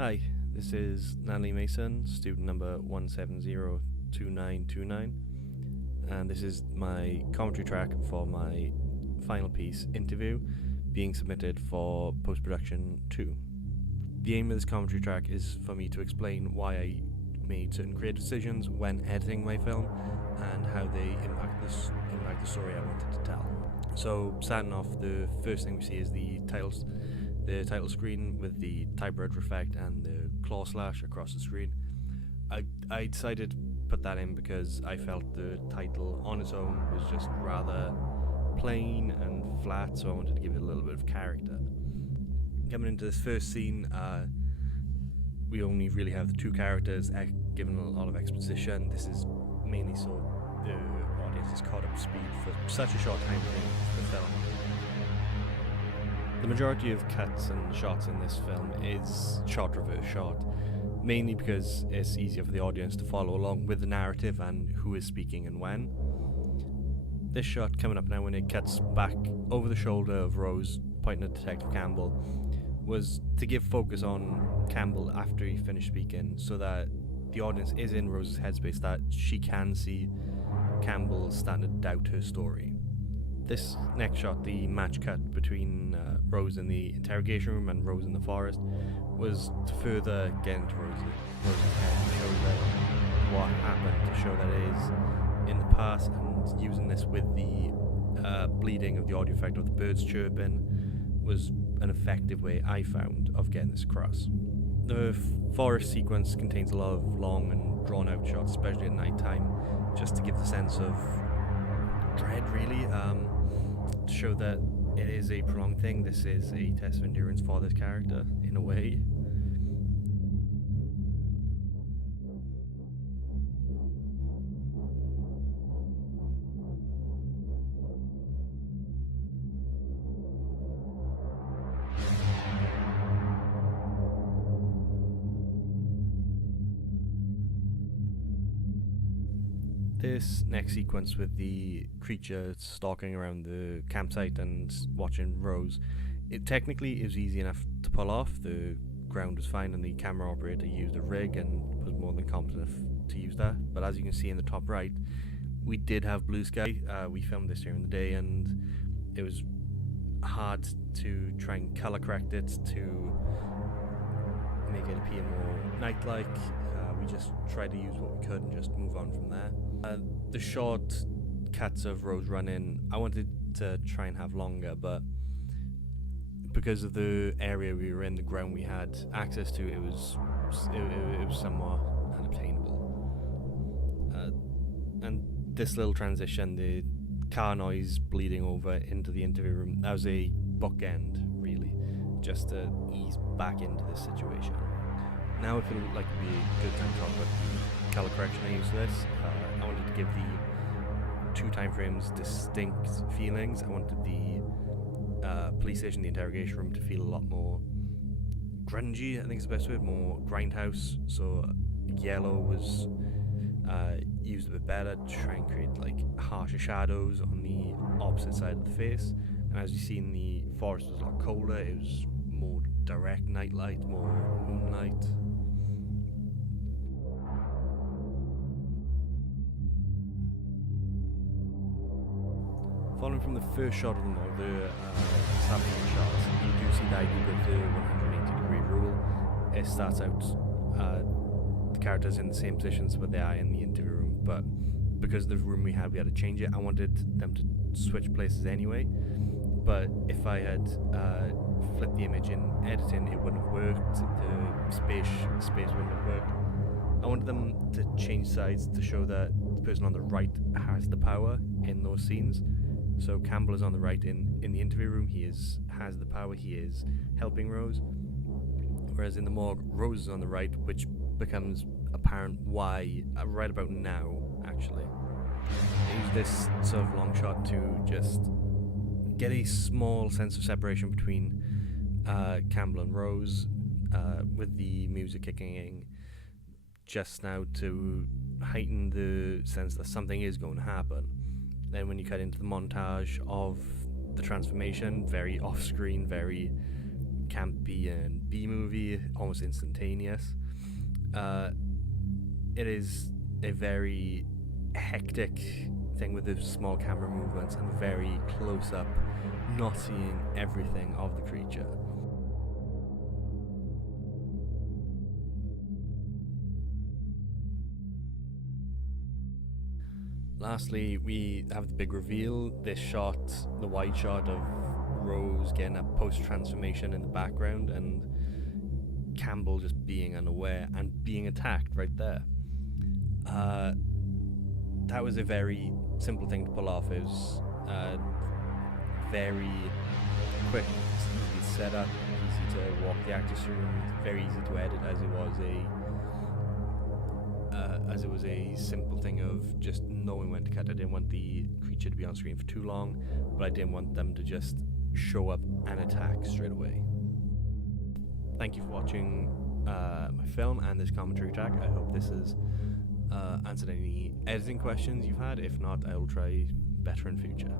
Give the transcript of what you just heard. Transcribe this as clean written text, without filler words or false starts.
Hi, this is Natalie Mason, student number 1702929, and this is my commentary track for my final piece, Interview, being submitted for post-production 2. The aim of this commentary track is for me to explain why I made certain creative decisions when editing my film and how they impact the story I wanted to tell. So, starting off, the first thing we see is the title screen with the typewriter effect and the claw slash across the screen. I decided to put that in because I felt the title on its own was just rather plain and flat, so I wanted to give it a little bit of character. Coming into this first scene, we only really have the two characters given a lot of exposition. This is mainly so the audience is caught up to speed for such a short time frame for the film. The majority of cuts and shots in this film is shot reverse shot, mainly because it's easier for the audience to follow along with the narrative and who is speaking and when. This shot coming up now, when it cuts back over the shoulder of Rose pointing at Detective Campbell, was to give focus on Campbell after he finished speaking, so that the audience is in Rose's headspace, that she can see Campbell starting to doubt her story. This next shot, the match cut between Rose in the interrogation room and Rose in the forest, was to further get into Rose's head, to show that what happened, to show that it is in the past, and using this with the bleeding of the audio effect of the birds chirping was an effective way, I found, of getting this across. The forest sequence contains a lot of long and drawn out shots, especially at night time, just to give the sense of dread, really, to show that it is a prolonged thing. This is a test of endurance for this character, in a way. This next sequence with the creature stalking around the campsite and watching Rose, it technically is easy enough to pull off. The ground was fine and the camera operator used a rig and was more than competent enough to use that. But as you can see in the top right, we did have blue sky. We filmed this during the day and it was hard to try and color correct it to make it appear more night-like. We just tried to use what we could and just move on from there. The short cuts of Rose running, I wanted to try and have longer, but because of the area we were in, the ground we had access to, it was somewhat unobtainable. And this little transition, the car noise bleeding over into the interview room, that was a bookend, really, just to ease back into this situation. Now I feel like it would be a good time to talk about the color correction I used for this. I wanted to give the two time frames distinct feelings. I wanted the police station, the interrogation room, to feel a lot more grungy, I think is the best word, more grindhouse. So yellow was used a bit better to try and create like harsher shadows on the opposite side of the face. And as you see in the forest, it was a lot colder. It was more direct nightlight, more moonlight. Following from the first shot of the mall, the sampling shot, you do see the idea of the 180-degree rule. It starts out the characters in the same positions where they are in the interview room, but because of the room we had to change it. I wanted them to switch places anyway, but if I had flipped the image in editing, it wouldn't have worked. The space wouldn't have worked. I wanted them to change sides to show that the person on the right has the power in those scenes. So Campbell is on the right in the interview room. He has the power. He is helping Rose. Whereas in the morgue, Rose is on the right, which becomes apparent why right about now, actually. I use this sort of long shot to just get a small sense of separation between Campbell and Rose, with the music kicking in just now to heighten the sense that something is going to happen. Then when you cut into the montage of the transformation, very off-screen, very campy and B-movie, almost instantaneous. It is a very hectic thing with the small camera movements and very close up, not seeing everything of the creature. Lastly, we have the big reveal. This shot, the wide shot of Rose getting a post-transformation in the background and Campbell just being unaware and being attacked right there. That was a very simple thing to pull off. It was very quick, easy to set up, easy to walk the actors through, and very easy to edit, as it was a simple thing of just knowing when to cut. I didn't want the creature to be on screen for too long, but I didn't want them to just show up and attack straight away. Thank you for watching my film and this commentary track. I hope this has answered any editing questions you've had. If not, I will try better in future.